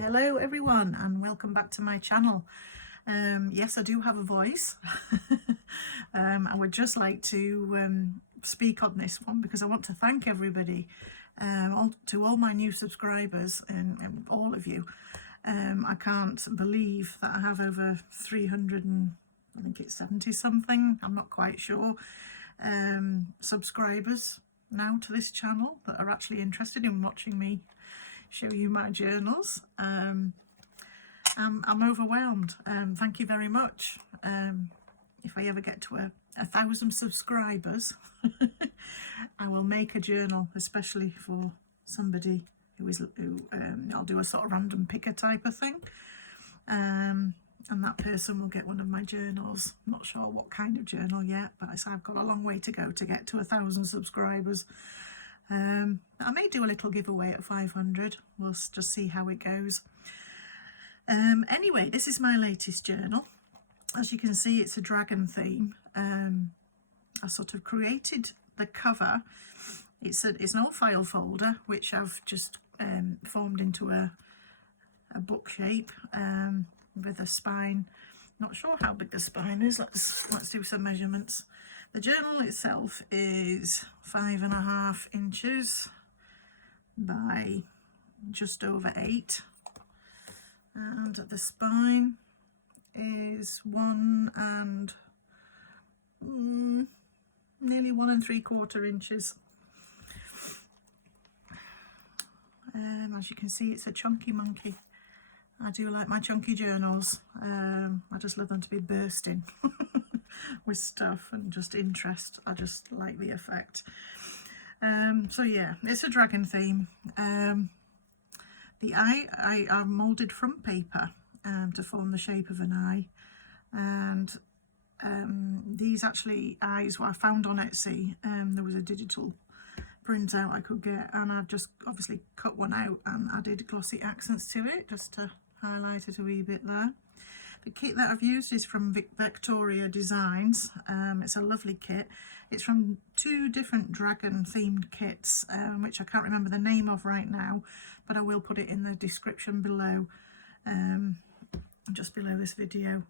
Hello everyone and welcome back to my channel. Yes, I do have a voice. I would just like to speak on this one because I want to thank everybody, all my new subscribers and all of you. I can't believe that I have over 300 and I think it's 70 something, I'm not quite sure, subscribers now to this channel that are actually interested in watching me show you my journals. I'm overwhelmed. Thank you very much. If I ever get to 1,000 subscribers, I will make a journal especially for somebody who I'll do a sort of random picker type of thing, and that person will get one of my journals. I'm not sure what kind of journal yet, but I've got a long way to go to get to 1,000 subscribers. I may do a little giveaway at 500. We'll just see how it goes. Anyway, this is my latest journal. As you can see, it's a dragon theme. I sort of created the cover. It's an old file folder which I've just formed into a book shape with a spine. Not sure how big the spine is. Let's do some measurements. The journal itself is 5.5 inches by just over 8, and the spine is nearly 1 3/4 inches. As you can see, it's a chunky monkey. I do like my chunky journals. I just love them to be bursting with stuff and just interest. I just like the effect. So yeah, it's a dragon theme. The eye I moulded from paper to form the shape of an eye, and these actually eyes I found on Etsy. There was a digital printout I could get, and I've just obviously cut one out and added glossy accents to it just to highlight it a wee bit there. The kit that I've used is from Vectoria Designs. It's a lovely kit. It's from 2 different dragon themed kits, which I can't remember the name of right now, but I will put it in the description below, just below this video.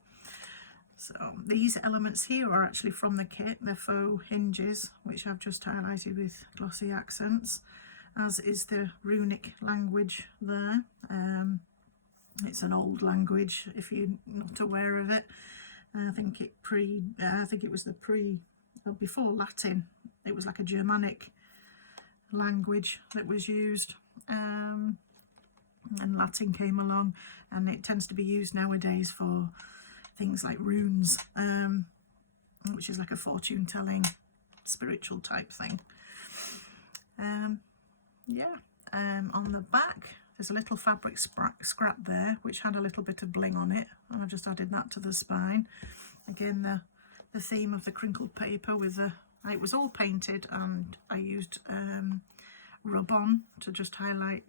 So these elements here are actually from the kit. They're faux hinges, which I've just highlighted with glossy accents, as is the runic language there. It's an old language if you're not aware of it. I think it was before Latin. It was like a Germanic language that was used, and Latin came along, and it tends to be used nowadays for things like runes, which is like a fortune telling spiritual type thing. On the back there's a little fabric scrap there which had a little bit of bling on it, and I've just added that to the spine. Again, the theme of the crinkled paper with it was all painted, and I used rub on to just highlight,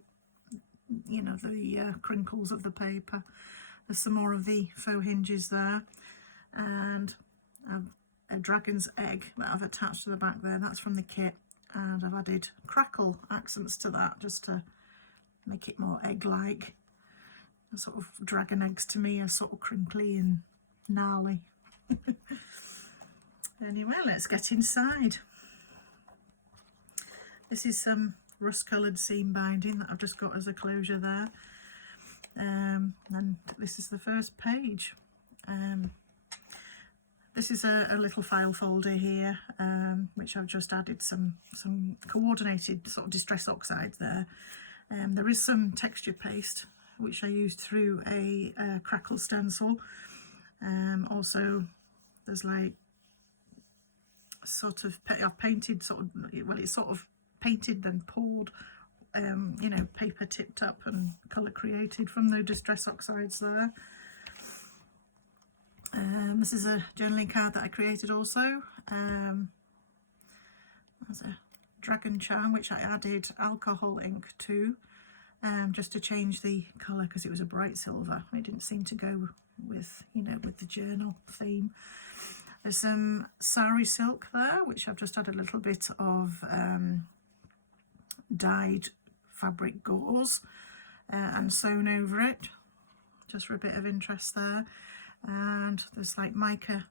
you know, the crinkles of the paper. There's some more of the faux hinges there, and a dragon's egg that I've attached to the back there. That's from the kit, and I've added crackle accents to that just to make it more egg-like. Sort of dragon eggs to me are sort of crinkly and gnarly. Anyway, let's get inside. This is some rust-coloured seam binding that I've just got as a closure there. And this is the first page. This is a little file folder here, which I've just added some coordinated sort of distress oxides there. There is some texture paste which I used through a crackle stencil. Also, there's like I've painted it's sort of painted then poured, you know, paper tipped up and colour created from the distress oxides there. This is a journaling card that I created also. There's a dragon charm which I added alcohol ink to, just to change the colour because it was a bright silver. It didn't seem to go with, you know, with the journal theme. There's some sari silk there which I've just added a little bit of dyed fabric gauze. and sewn over it, just for a bit of interest there. And there's like mica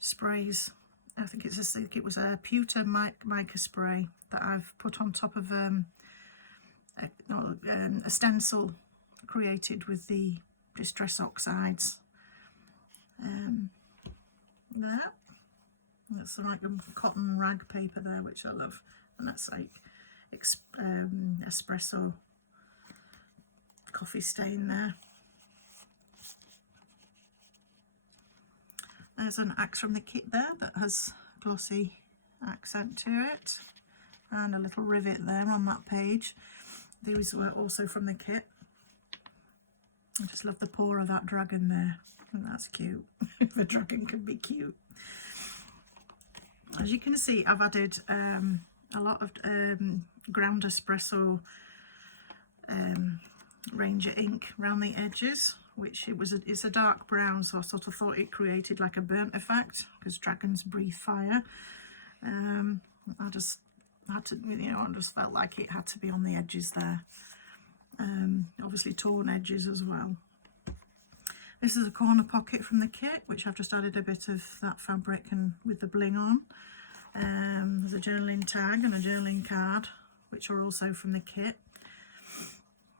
sprays. I think it was a pewter mica spray that I've put on top of a stencil created with the distress oxides. There, that's like a cotton rag paper there, which I love, and that's like espresso coffee stain there. There's an axe from the kit there that has glossy accent to it, and a little rivet there on that page. These were also from the kit. I just love the paw of that dragon there. I think that's cute. The dragon can be cute. As you can see, I've added a lot of ground espresso Ranger ink around the edges, which it's a dark brown, so I sort of thought it created like a burnt effect because dragons breathe fire. I just had to, I just felt like it had to be on the edges there. Obviously torn edges as well. This is a corner pocket from the kit, which I've just added a bit of that fabric and with the bling on. There's a journaling tag and a journaling card, which are also from the kit.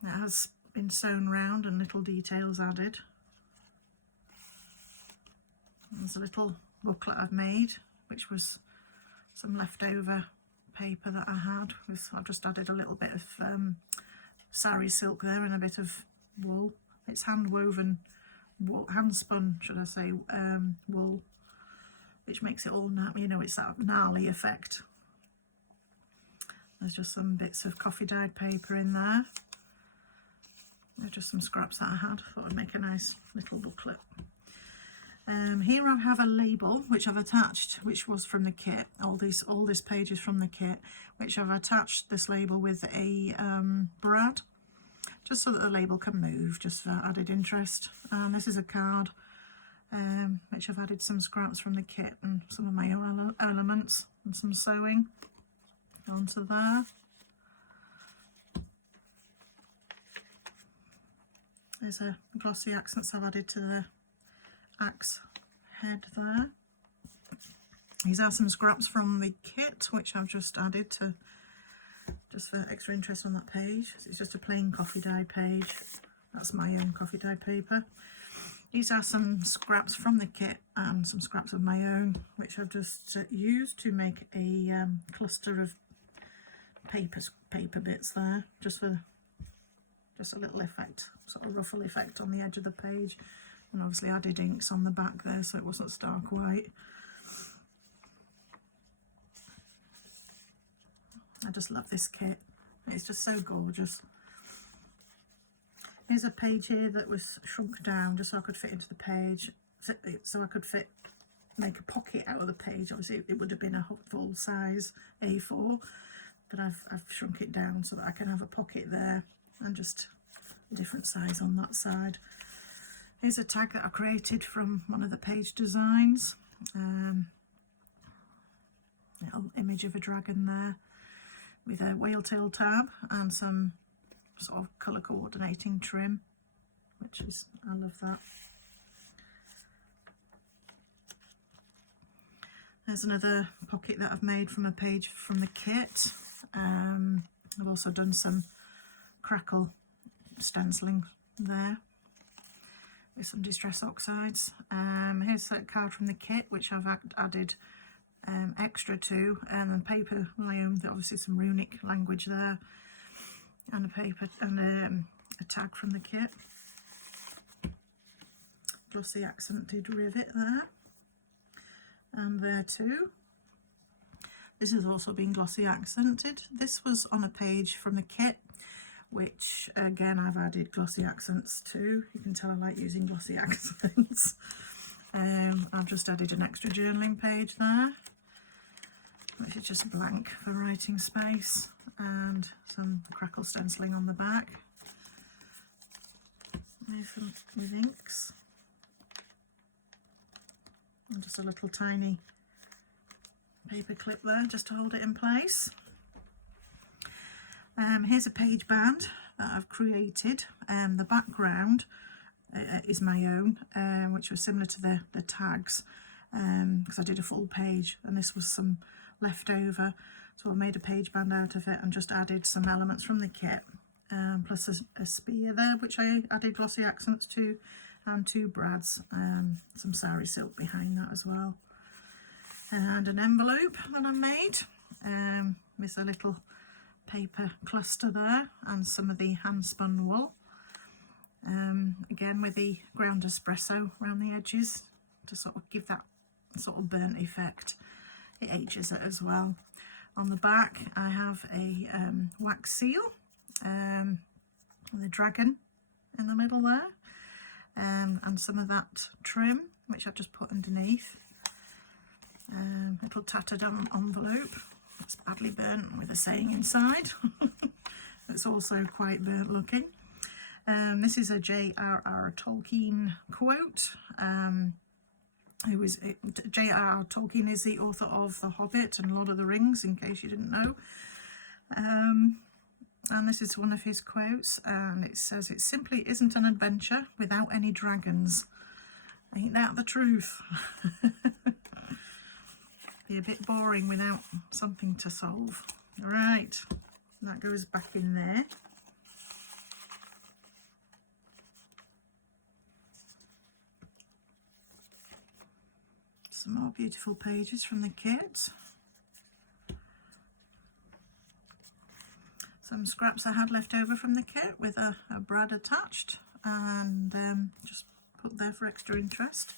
It has been sewn round and little details added. There's a little booklet I've made, which was some leftover paper that I had. I've just added a little bit of sari silk there and a bit of wool. It's hand woven, hand spun, should I say, wool, which makes it all, it's that gnarly effect. There's just some bits of coffee dyed paper in there. There's just some scraps that I had. Thought I'd make a nice little booklet. Here I have a label which I've attached, which was from the kit. All this page is from the kit, which I've attached this label with a brad, just so that the label can move, just for added interest. And this is a card, which I've added some scraps from the kit and some of my own elements and some sewing onto there. There's a glossy accents I've added to the axe head there. These are some scraps from the kit, which I've just added to, just for extra interest on that page. It's just a plain coffee dye page. That's my own coffee dye paper. These are some scraps from the kit and some scraps of my own, which I've just used to make a cluster of paper bits there, just a little effect, sort of ruffle effect on the edge of the page. And obviously added inks on the back there so it wasn't stark white. I just love this kit. It's just so gorgeous. Here's a page here that was shrunk down just so I could fit into the page, so I could make a pocket out of the page. Obviously it would have been a full size A4, but I've shrunk it down so that I can have a pocket there and just a different size on that side. Here's a tag that I created from one of the page designs. Little image of a dragon there with a whale tail tab and some sort of colour coordinating trim, which is, I love that. There's another pocket that I've made from a page from the kit. I've also done some crackle stenciling there with some distress oxides. Here's a card from the kit, which I've added extra to, and then paper my own, obviously some runic language there, and a paper and a tag from the kit. Glossy accented rivet there, and there too. This has also been glossy accented. This was on a page from the kit, which again I've added glossy accents to. You can tell I like using glossy accents. I've just added an extra journaling page there, which is just blank for writing space, and some crackle stenciling on the back with inks, and just a little tiny paper clip there just to hold it in place. Here's a page band that I've created. The background is my own, which was similar to the tags, because I did a full page and this was some leftover, so I made a page band out of it and just added some elements from the kit, plus a spear there which I added glossy accents to, and 2 brads, some sari silk behind that as well, and an envelope that I made with a little paper cluster there and some of the hand spun wool, again with the ground espresso around the edges to sort of give that sort of burnt effect. It ages it as well. On the back I have a wax seal with a dragon in the middle there, and some of that trim which I've just put underneath. Little tattered envelope that's badly burnt with a saying inside. It's also quite burnt looking. This is a J.R.R. Tolkien quote. J.R.R. Tolkien is the author of The Hobbit and Lord of the Rings, in case you didn't know. And this is one of his quotes, and it says, "It simply isn't an adventure without any dragons." Ain't that the truth? Be a bit boring without something to solve. Right, that goes back in there. Some more beautiful pages from the kit. Some scraps I had left over from the kit with a brad attached, and just put there for extra interest.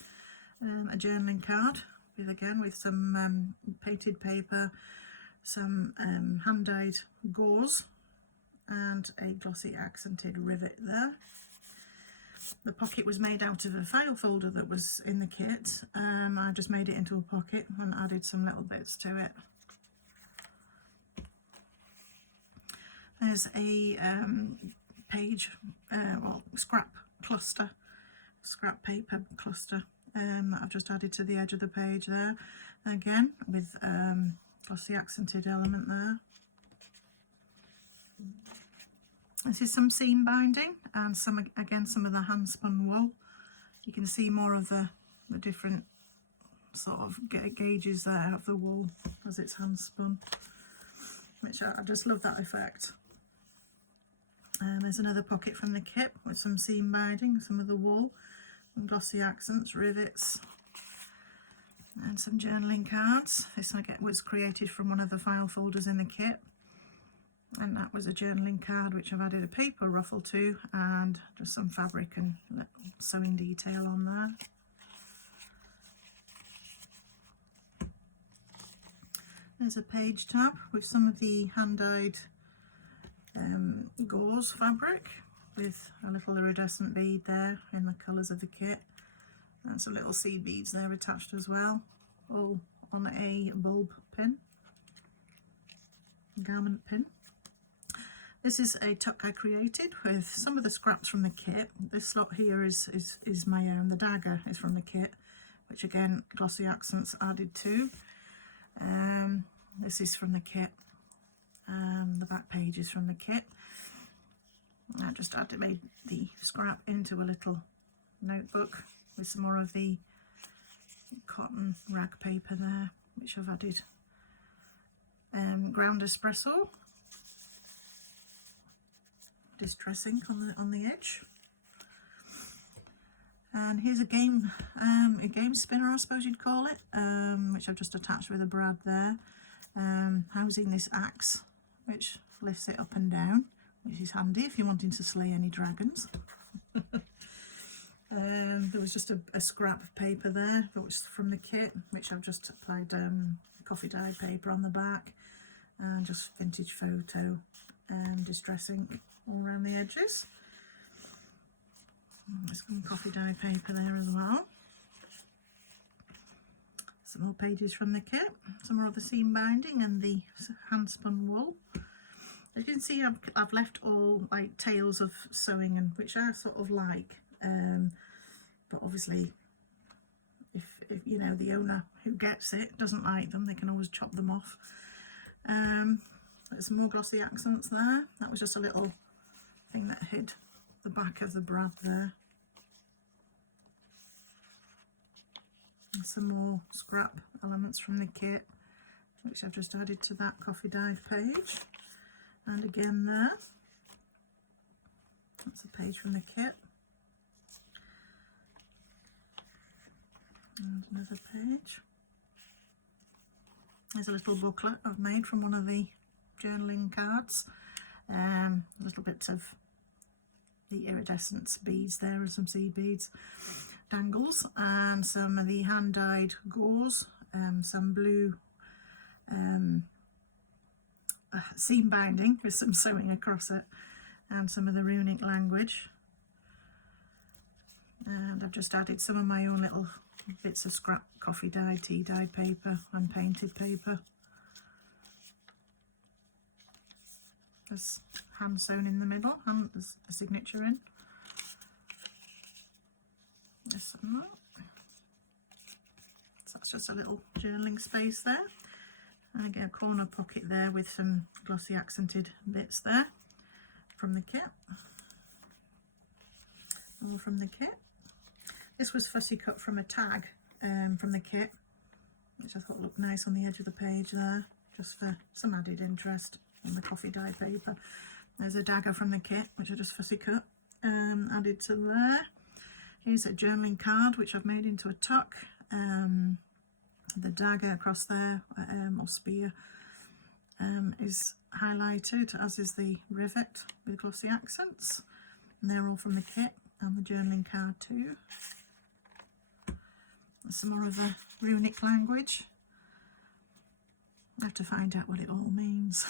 A journaling card with some painted paper, some hand-dyed gauze, and a glossy accented rivet there. The pocket was made out of a file folder that was in the kit. I just made it into a pocket and added some little bits to it. There's a scrap paper cluster that I've just added to the edge of the page there, again with glossy accented element there. This is some seam binding and some of the hand spun wool. You can see more of the different sort of gauges there of the wool as it's hand spun, which I just love that effect. There's another pocket from the kit with some seam binding, some of the wool, and glossy accents, rivets, and some journaling cards. This was created from one of the file folders in the kit, and that was a journaling card which I've added a paper ruffle to and just some fabric and sewing detail on there. There's a page tab with some of the hand-dyed gauze fabric with a little iridescent bead there in the colours of the kit, and some little seed beads there attached as well, all on a bulb pin, garment pin. This is a tuck I created with some of the scraps from the kit. This slot here is my own. The dagger is from the kit, which again glossy accents added to. This is from the kit. The back page is from the kit. I just made the scrap into a little notebook with some more of the cotton rag paper there, which I've added ground espresso distressing on the edge. And here's a game spinner, I suppose you'd call it, which I've just attached with a brad there, housing this axe which lifts it up and down, which is handy if you're wanting to slay any dragons. There was just a scrap of paper there that was from the kit, which I've just applied coffee dye paper on the back, and just vintage photo distress ink all around the edges. There's some coffee dye paper there as well. Some more pages from the kit, some more of the seam binding and the hand spun wool. As you can see, I've left all like tales of sewing, and which I sort of like, but obviously if you know the owner who gets it doesn't like them, they can always chop them off. There's some more glossy accents there. That was just a little thing that hid the back of the brad there. And some more scrap elements from the kit, which I've just added to that coffee dive page. And again there, that's a page from the kit. And another page. There's a little booklet I've made from one of the journaling cards. A little bit of the iridescent beads there and some seed beads, dangles, and some of the hand-dyed gauze, some blue seam binding with some sewing across it, and some of the runic language. And I've just added some of my own little bits of scrap coffee dyed, tea dyed paper and painted paper. There's hand sewn in the middle, and there's a signature in. So that's just a little journaling space there. And again, a corner pocket there with some glossy accented bits there from the kit. All from the kit. This was fussy cut from a tag from the kit, which I thought looked nice on the edge of the page there, just for some added interest in the coffee dye paper. There's a dagger from the kit, which I just fussy cut, added to there. Here's a journaling card, which I've made into a tuck. The dagger across there, or spear, is highlighted, as is the rivet with glossy accents. And they're all from the kit, and the journaling card too. There's some more of the runic language. I have to find out what it all means.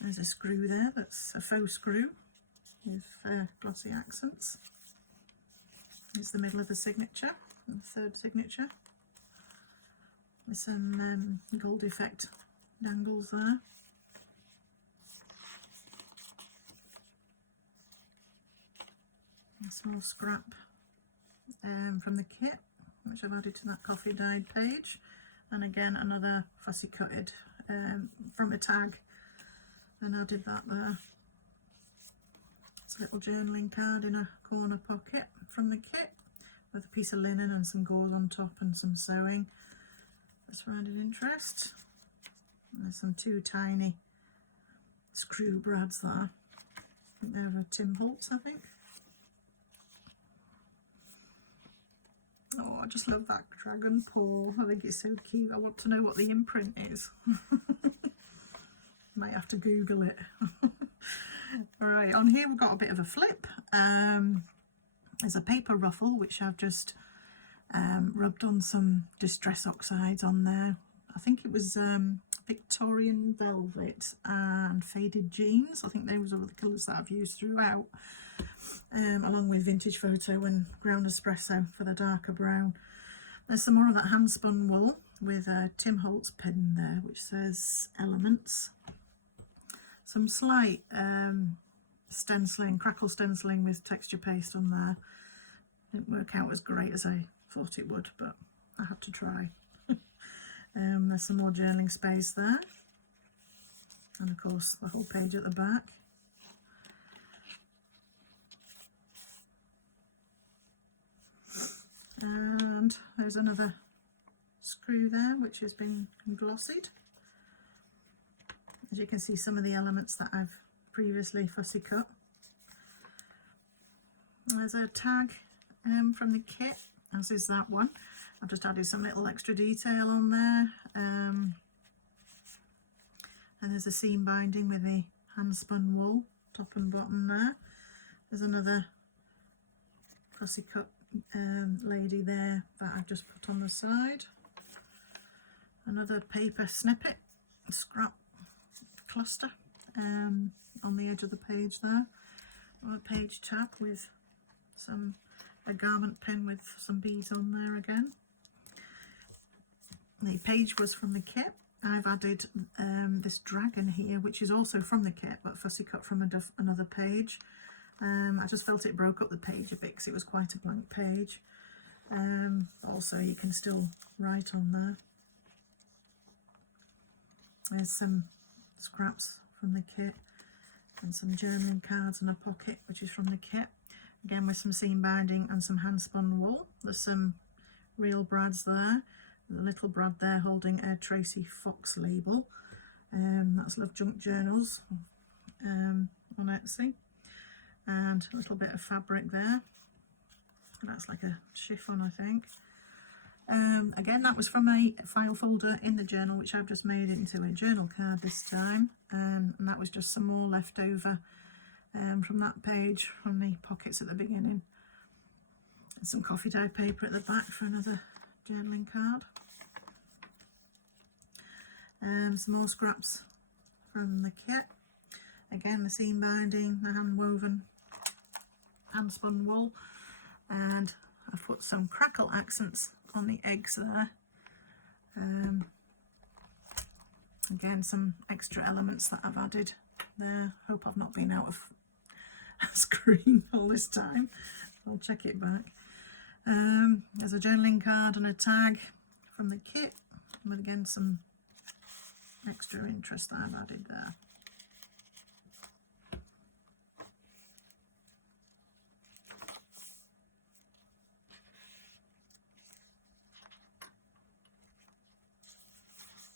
There's a screw there, that's a faux screw with glossy accents. Here's the middle of the signature, the third signature, with some gold effect dangles there. And some more scrap from the kit, which I've added to that coffee dyed page. And again, another fussy cutted from a tag, and added that there. It's a little journaling card in a corner pocket from the kit, with a piece of linen and some gauze on top and some sewing. That's for added interest. And there's some two tiny screw brads there. I think they're Tim Holtz, I think. Oh, I just love that dragon paw. I think it's so cute. I want to know what the imprint is. Might have to Google it. Alright, on here we've got a bit of a flip. There's a paper ruffle, which I've just rubbed on some distress oxides on there. I think it was Victorian velvet and faded jeans. I think those are the colours that I've used throughout, along with vintage photo and ground espresso for the darker brown. There's some more of that hand spun wool with a Tim Holtz pin there, which says Elements. Some slight stenciling, crackle stenciling with texture paste on there. Didn't work out as great as I thought it would, but I had to try. There's some more journaling space there, and of course the whole page at the back. And there's another screw there, which has been glossied. As you can see, some of the elements that I've previously fussy cut. There's a tag from the kit, as is that one. I've just added some little extra detail on there. And there's a seam binding with the hand spun wool, top and bottom there. There's another fussy cut lady there that I've just put on the side. Another paper snippet, scrap cluster on the edge of the page there. A page tab with a garment pin with some beads on there again. The page was from the kit. I've added this dragon here, which is also from the kit, but fussy cut from another page. I just felt it broke up the page a bit because it was quite a blank page. Also, you can still write on there. There's some scraps from the kit and some journaling cards and a pocket which is from the kit, again with some seam binding and some hand spun wool. There's some real brads there, the little brad there holding a Tracy Fox label. That's Love Junk Journals on Etsy, and a little bit of fabric there. That's like a chiffon, I think. Again, that was from a file folder in the journal, which I've just made into a journal card this time, and that was just some more left over from that page, from the pockets at the beginning, and some coffee dye paper at the back for another journaling card. Some more scraps from the kit, again the seam binding, the hand woven, hand spun wool, and I've put some crackle accents on the eggs there. Again, some extra elements that I've added there. Hope I've not been out of screen all this time. I'll check it back. There's a journaling card and a tag from the kit with again some extra interest that I've added there.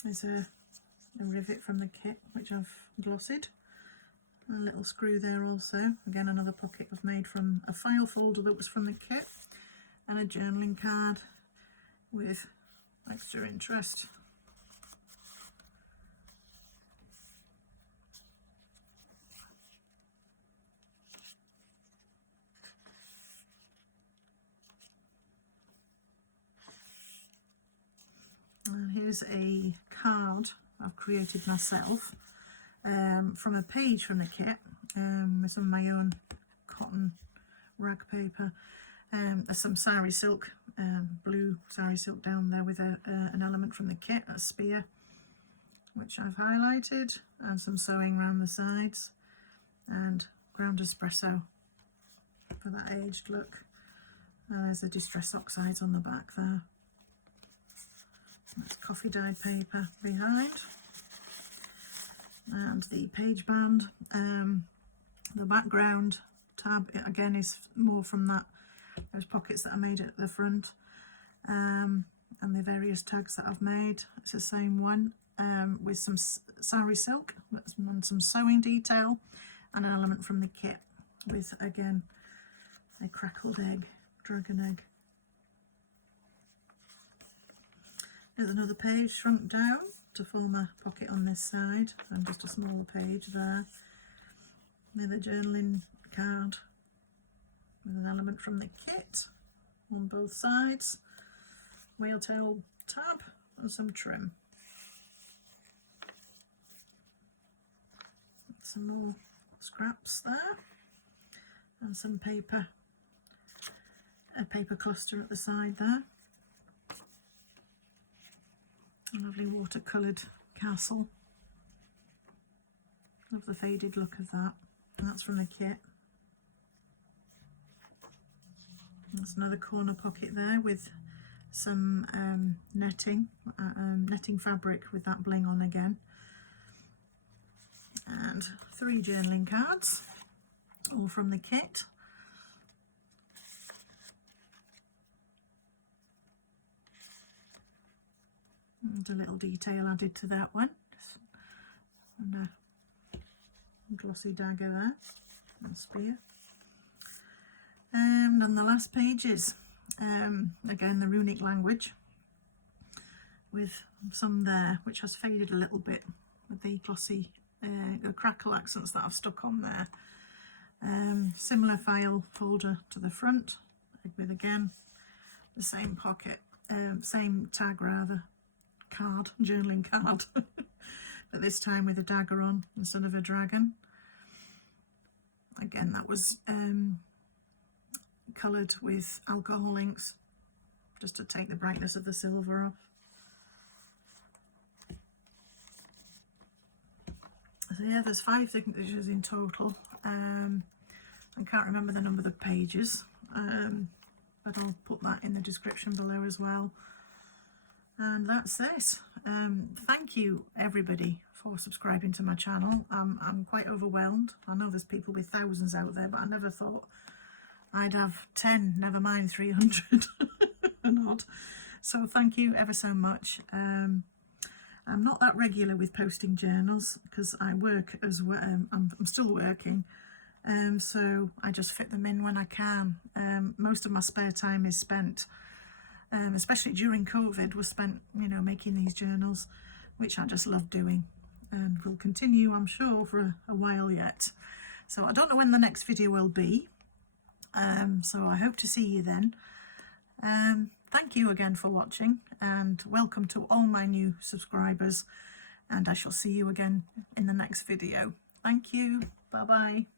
There's a rivet from the kit which I've glossed, a little screw there also, again another pocket I've made from a file folder that was from the kit, and a journaling card with extra interest. And here's a card I've created myself from a page from the kit with some of my own cotton rag paper. There's some sari silk, blue sari silk down there with an element from the kit, a spear, which I've highlighted, and some sewing around the sides, and ground espresso for that aged look. There's the distress oxides on the back there. That's coffee dyed paper behind, and the page band. The background tab again is more from those pockets that I made at the front, and the various tags that I've made. It's the same one with some sari silk and some sewing detail, and an element from the kit with again a crackled egg, dragon egg. There's another page shrunk down to form a pocket on this side, and just a smaller page there with a journaling card with an element from the kit on both sides, whale tail tab and some trim. Some more scraps there, and some paper, a paper cluster at the side there. A lovely watercoloured castle. Love the faded look of that. And that's from the kit. That's another corner pocket there with some netting fabric with that bling on again. And 3 journaling cards, all from the kit. And a little detail added to that one, and a glossy dagger there, and spear. And on the last pages, again the runic language, with some there which has faded a little bit with the glossy crackle accents that I've stuck on there. Similar file folder to the front, with again the same pocket, same tag rather, card, journaling card, but this time with a dagger on instead of a dragon. Again, that was coloured with alcohol inks just to take the brightness of the silver off. So yeah, there's 5 signatures in total. I can't remember the number of the pages, but I'll put that in the description below as well. And that's this. Thank you everybody for subscribing to my channel. I'm quite overwhelmed. I know there's people with thousands out there, but I never thought I'd have 10, never mind 300 and odd. So thank you ever so much. I'm not that regular with posting journals because I work as well. I'm still working, so I just fit them in when I can. Most of my spare time is spent, especially during COVID, was spent, you know, making these journals, which I just love doing, and will continue, I'm sure, for a while yet. So I don't know when the next video will be, so I hope to see you then. Thank you again for watching, and welcome to all my new subscribers, and I shall see you again in the next video. Thank you. Bye bye.